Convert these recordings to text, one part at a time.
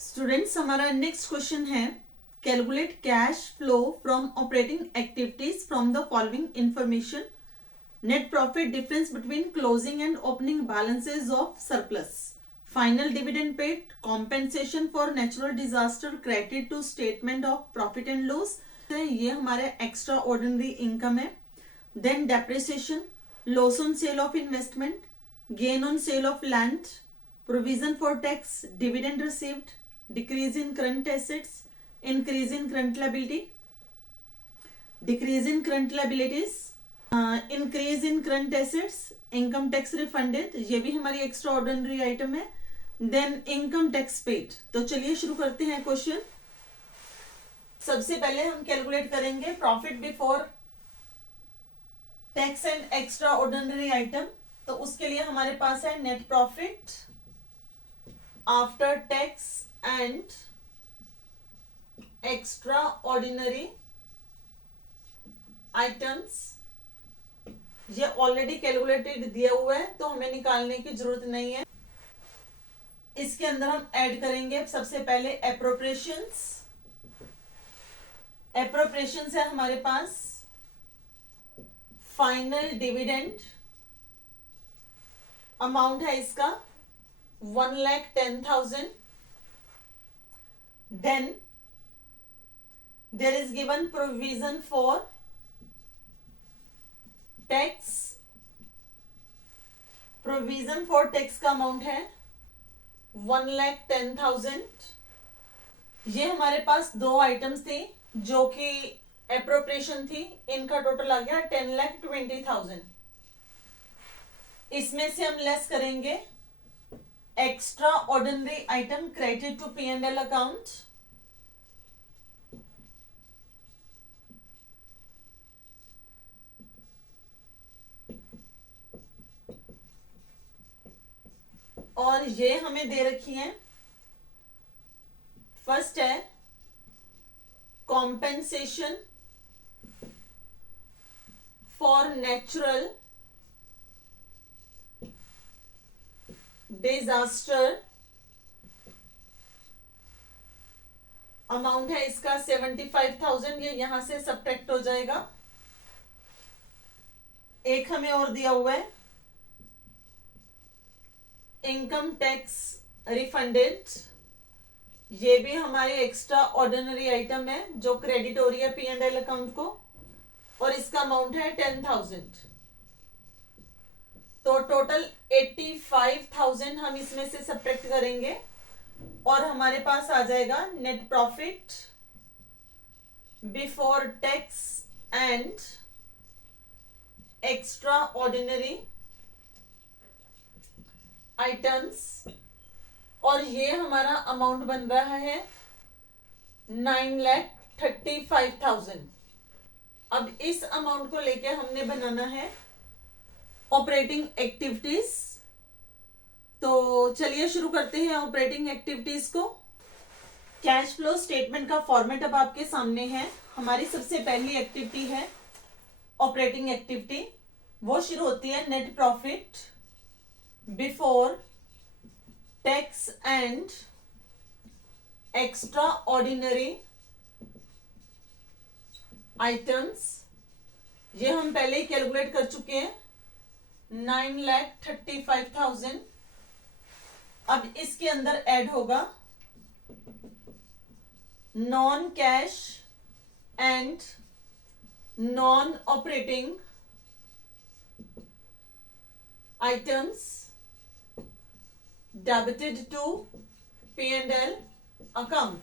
Students, हमारा next question है calculate cash flow from operating activities from the following information. Net profit difference between closing and opening balances of surplus, final dividend paid, compensation for natural disaster credit to statement of profit and loss. ये हमारे extraordinary income है. Then depreciation, loss on sale of investment, gain on sale of land, provision for tax, dividend received, decrease in current assets, increase in current liability, decrease in current liabilities, increase in current assets, income tax refunded, ये भी हमारी extraordinary item है. Then income tax paid. तो चलिए शुरू करते हैं question. सबसे पहले हम कैलकुलेट करेंगे profit before tax and extra ordinary item. तो उसके लिए हमारे पास है net profit after tax and extraordinary items. ये ऑलरेडी कैलकुलेटेड दिया हुआ है तो हमें निकालने की जरूरत नहीं है. इसके अंदर हम ऐड करेंगे सबसे पहले एप्रोप्रिएशंस. एप्रोप्रिएशंस है हमारे पास फाइनल डिविडेंड. अमाउंट है इसका 1,10,000. Then there is given provision for tax. Provision for tax का अमाउंट है 1,10,000. ये हमारे पास दो आइटम्स थी जो कि एप्रोप्रिएशन थी. इनका टोटल आ गया 10,20,000. इसमें से हम लेस करेंगे extraordinary item credit to P&L account. और ये हमें दे रखी है. फर्स्ट है compensation for natural disaster. Amount है इसका 75,000. ये यहां से सब्ट्रैक्ट हो जाएगा. एक हमें और दिया हुआ है इनकम टैक्स रिफंडेड. ये भी हमारी एक्स्ट्रा ऑर्डिनरी आइटम है जो क्रेडिट हो रही है P&L अकाउंट को. और इसका अमाउंट है 10,000. तो टोटल 85,000 हम इसमें से सब्ट्रैक्ट करेंगे और हमारे पास आ जाएगा net profit before tax and extra ordinary items. और ये हमारा अमाउंट बन रहा है 9,35,000. अब इस अमाउंट को लेके हमने बनाना है ऑपरेटिंग एक्टिविटीज. तो चलिए शुरू करते हैं ऑपरेटिंग एक्टिविटीज को. कैश फ्लो स्टेटमेंट का फॉर्मेट अब आपके सामने है. हमारी सबसे पहली एक्टिविटी है ऑपरेटिंग एक्टिविटी. वो शुरू होती है net profit before tax and extra ordinary items. ये हम पहले ही कैलकुलेट कर चुके हैं 9,35,000. अब इसके अंदर ऐड होगा non cash and non operating items debited to P&L account.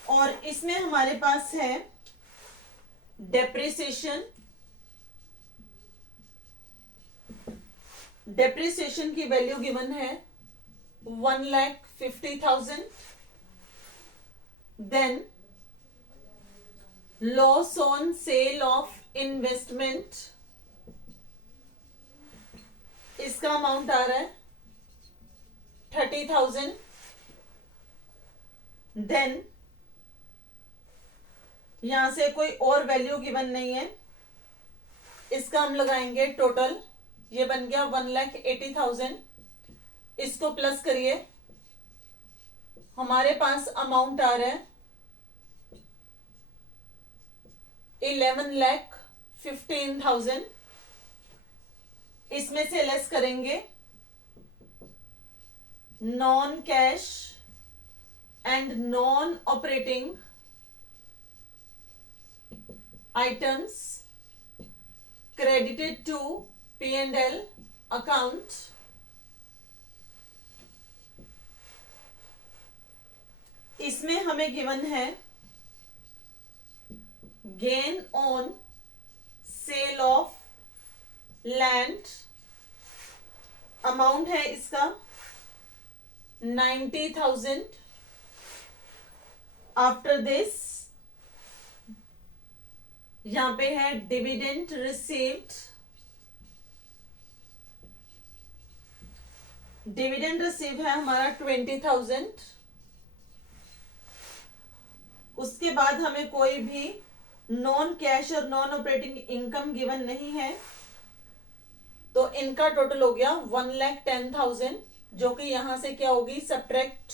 और इसमें हमारे पास है डेप्रिसिएशन. डेप्रिसिएशन की वैल्यू गिवन है 1,50,000. Then loss on sale of investment, इसका अमाउंट आ रहा है 30,000. देन यहां से कोई और वैल्यू गिवन नहीं है, इसका हम लगाएंगे टोटल. ये बन गया 1,80,000. इसको प्लस करिए, हमारे पास अमाउंट आ रहा है 11,15,000। इसमें से लेस करेंगे non cash and non operating items credited to P&L account, इसमें हमें गिवन है gain on sale of land, amount है इसका 90,000। आफ्टर दिस यहां पे है डिविडेंड रिसीव्ड, डिविडेंड रिसीव है हमारा 20,000। उसके बाद हमें कोई भी नॉन कैश और नॉन ऑपरेटिंग इनकम गिवन नहीं है, तो इनका टोटल हो गया 1,10,000, जो कि यहां से क्या होगी सब्ट्रैक्ट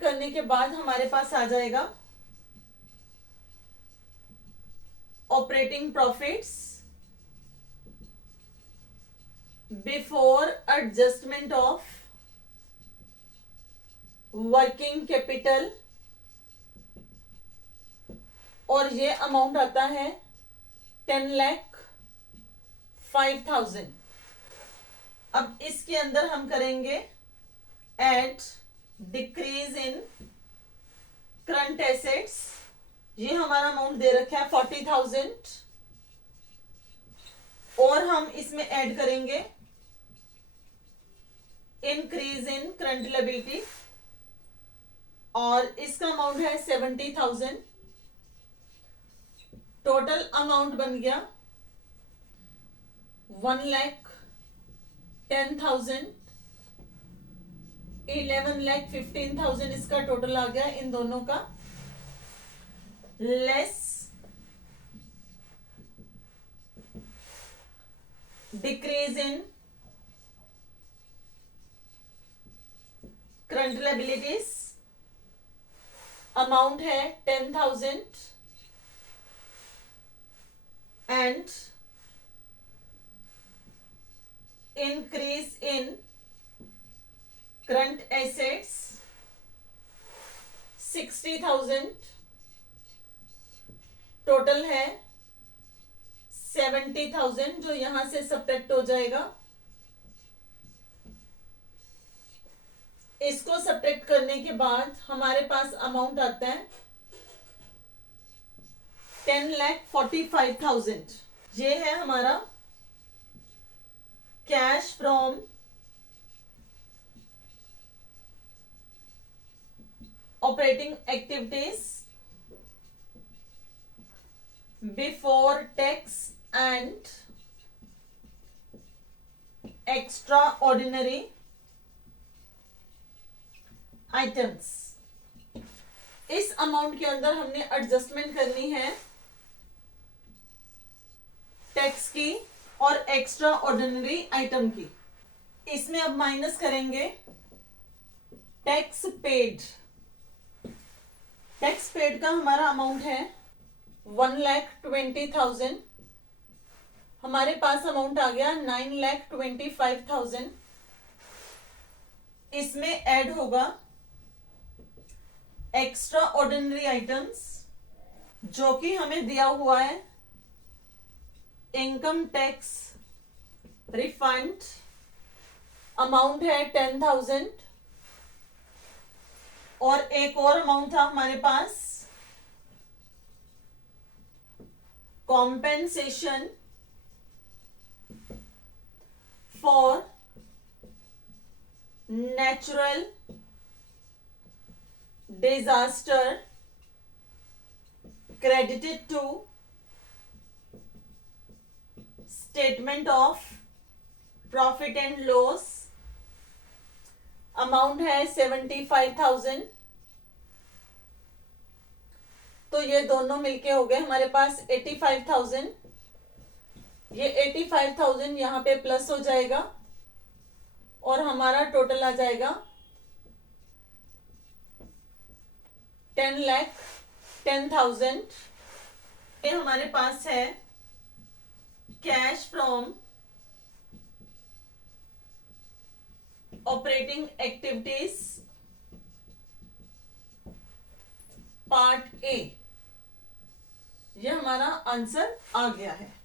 करने के बाद हमारे पास आ जाएगा operating profits before adjustment of working capital, और ये अमाउंट आता है 10,05,000। अब इसके अंदर हम करेंगे add decrease in current assets, ये हमारा अमाउंट दे रखा है 40,000, और हम इसमें ऐड करेंगे इंक्रीज इन करंट लायबिलिटी, और इसका अमाउंट है 70,000। टोटल अमाउंट बन गया 1,10,000, 11,15,000 इसका टोटल आ गया इन दोनों का, less decrease in current liabilities, amount है 10,000, and increase in current assets 60,000, total है 70,000, जो यहां से सब्ट्रैक्ट हो जाएगा। इसको सब्ट्रैक्ट करने के बाद हमारे पास अमाउंट आता है 10,45,000। ये है हमारा cash from operating activities before tax and extra ordinary items. इस अमाउंट के अंदर हमने एडजस्टमेंट करनी है टैक्स की और एक्स्ट्रा ऑर्डिनरी आइटम की। इसमें अब माइनस करेंगे टैक्स पेड। टैक्स पेड का हमारा अमाउंट है 1,20,000, हमारे पास अमाउंट आ गया 9,25,000। इसमें ऐड होगा एक्स्ट्रा ऑर्डिनरी आइटम्स, जो कि हमें दिया हुआ है इनकम टैक्स रिफंड, अमाउंट है 10,000, और एक और अमाउंट था हमारे पास compensation for natural disaster credited to statement of profit and loss, amount है 75,000। तो ये दोनों मिलके हो गए हमारे पास 85,000। ये 85,000 यहां पे प्लस हो जाएगा और हमारा टोटल आ जाएगा 10,10,000। ये हमारे पास है cash from operating activities part A. ये हमारा आंसर आ गया है।